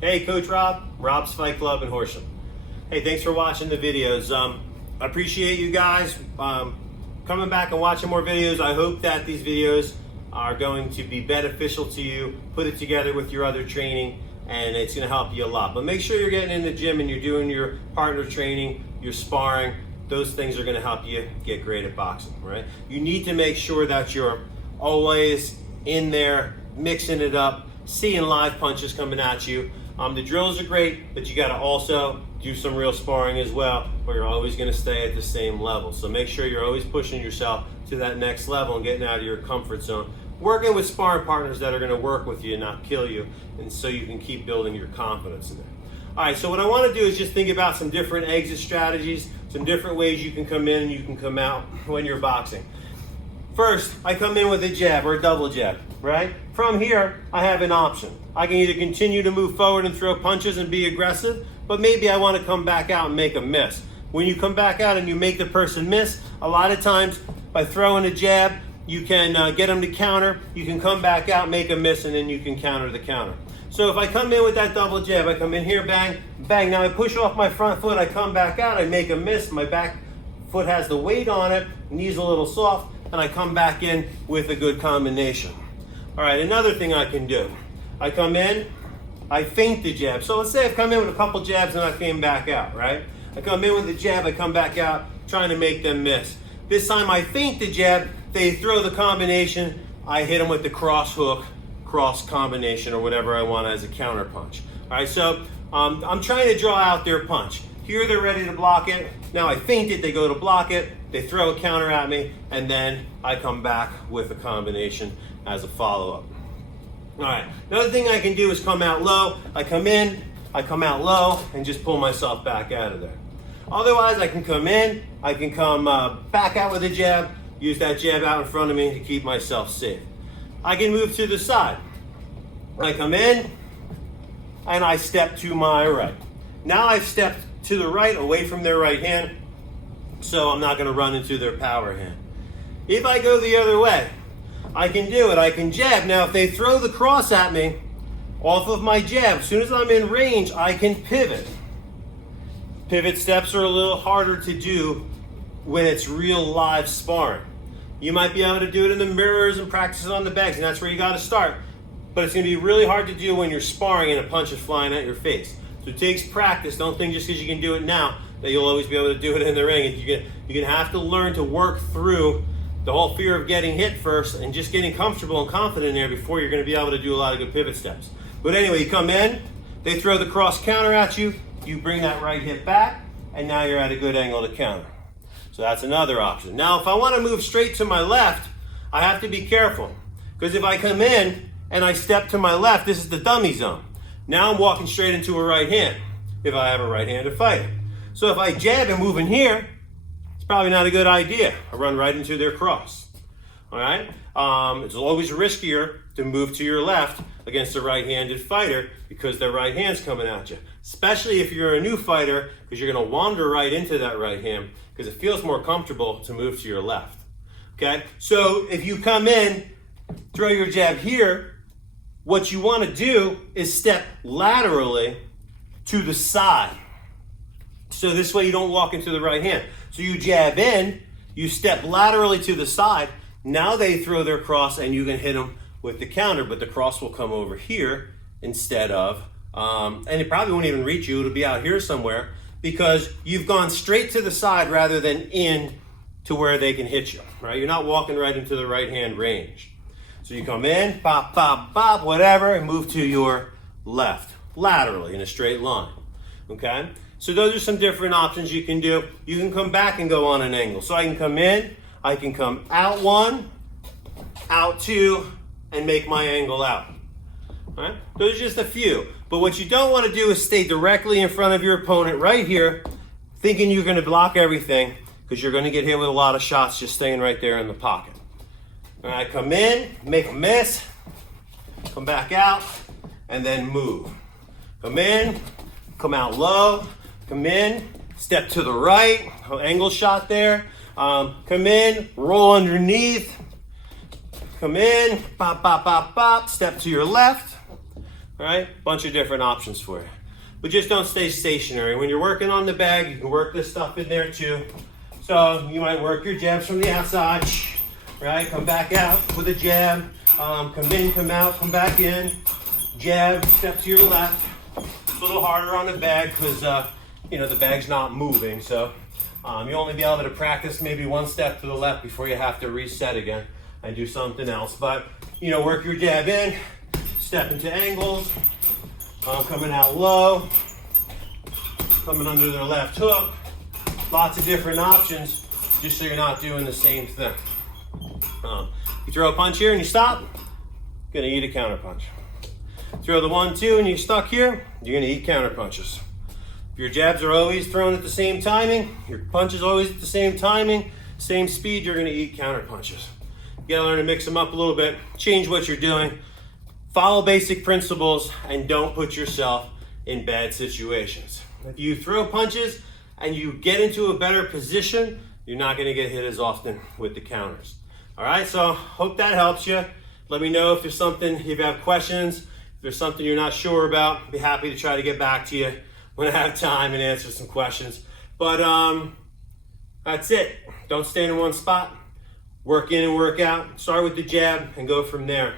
Hey, Coach Rob, Rob's Fight Club in Horsham. Hey, thanks for watching the videos. I appreciate you guys coming back and watching more videos. I hope that these videos are going to be beneficial to you. Put it together with your other training and it's going to help you a lot. But make sure you're getting in the gym and you're doing your partner training, your sparring. Those things are going to help you get great at boxing, right? You need to make sure that you're always in there, mixing it up, seeing live punches coming at you. The drills are great, but you got to also do some real sparring as well, or you're always going to stay at the same level. So make sure you're always pushing yourself to that next level and getting out of your comfort zone. Working with sparring partners that are going to work with you and not kill you, and so you can keep building your confidence in there. All right, so what I want to do is just think about some different exit strategies, some different ways you can come in and you can come out when you're boxing. First, I come in with a jab or a double jab, right? From here, I have an option. I can either continue to move forward and throw punches and be aggressive, but maybe I want to come back out and make a miss. When you come back out and you make the person miss, a lot of times by throwing a jab, you can get them to counter, you can come back out, make a miss, and then you can counter the counter. So if I come in with that double jab, I come in here, bang, bang. Now I push off my front foot, I come back out, I make a miss, my back foot has the weight on it, knee's a little soft, and I come back in with a good combination. All right, another thing I can do. I come in, I feint the jab. So let's say I've come in with a couple jabs and I came back out, right? I come in with the jab, I come back out, trying to make them miss. This time I feint the jab, they throw the combination, I hit them with the cross hook, cross combination, or whatever I want as a counter punch. All right, so I'm trying to draw out their punch. Here they're ready to block it. Now I feint it, they go to block it, they throw a counter at me, and then I come back with a combination as a follow-up. All right, another thing I can do is come out low. I come in, I come out low, and just pull myself back out of there. Otherwise, I can come in, I can come back out with a jab, use that jab out in front of me to keep myself safe. I can move to the side. I come in, and I step to my right. Now I've stepped to the right, away from their right hand, so I'm not going to run into their power hand. If I go the other way, I can do it. I can jab. Now, if they throw the cross at me off of my jab, as soon as I'm in range, I can pivot. Pivot steps are a little harder to do when it's real live sparring. You might be able to do it in the mirrors and practice it on the bags, and that's where you got to start. But it's going to be really hard to do when you're sparring and a punch is flying at your face. So it takes practice. Don't think just because you can do it now that you'll always be able to do it in the ring. You're going to have to learn to work through the whole fear of getting hit first and just getting comfortable and confident in there before you're going to be able to do a lot of good pivot steps. But anyway, you come in, they throw the cross counter at you, you bring that right hip back, and now you're at a good angle to counter. So that's another option. Now, if I want to move straight to my left, I have to be careful. Because if I come in and I step to my left, this is the dummy zone. Now I'm walking straight into a right hand if I have a right-handed fighter. So if I jab and move in here, it's probably not a good idea. I run right into their cross. All right? It's always riskier to move to your left against a right-handed fighter because their right hand's coming at you. Especially if you're a new fighter, because you're going to wander right into that right hand because it feels more comfortable to move to your left. Okay? So if you come in, throw your jab here, what you want to do is step laterally to the side. So this way you don't walk into the right hand. So you jab in, you step laterally to the side. Now they throw their cross and you can hit them with the counter, but the cross will come over here instead of, and it probably won't even reach you. It'll be out here somewhere because you've gone straight to the side rather than in to where they can hit you, right? You're not walking right into the right hand range. So you come in, pop, pop, pop, whatever, and move to your left, laterally in a straight line, okay? So those are some different options you can do. You can come back and go on an angle. So I can come in, I can come out one, out two, and make my angle out. All right? Those are just a few. But what you don't want to do is stay directly in front of your opponent right here, thinking you're going to block everything, because you're going to get hit with a lot of shots just staying right there in the pocket. All right, come in, make a miss, come back out, and then move. Come in, come out low, come in, step to the right, angle shot there. Come in, roll underneath. Come in, pop, pop, pop, pop, step to your left. All right, bunch of different options for you. But just don't stay stationary. When you're working on the bag, you can work this stuff in there too. So you might work your jabs from the outside, right? Come back out with a jab. Come in, come out, come back in. Jab, step to your left. It's a little harder on the bag because the bag's not moving. So you'll only be able to practice maybe one step to the left before you have to reset again and do something else. But work your jab in, step into angles, coming out low, coming under their left hook. Lots of different options, just so you're not doing the same thing. You throw a punch here and you stop, gonna eat a counter punch. Throw the 1-2 and you're stuck here, you're gonna eat counter punches. If your jabs are always thrown at the same timing, your punches always at the same timing, same speed, you're gonna eat counter punches. You gotta learn to mix them up a little bit, change what you're doing, follow basic principles, and don't put yourself in bad situations. If you throw punches and you get into a better position, you're not gonna get hit as often with the counters. All right, so hope that helps you. Let me know if there's something, if you have questions, if there's something you're not sure about. I'd be happy to try to get back to you when I have time and answer some questions. But that's it. Don't stand in one spot. Work in and work out. Start with the jab and go from there.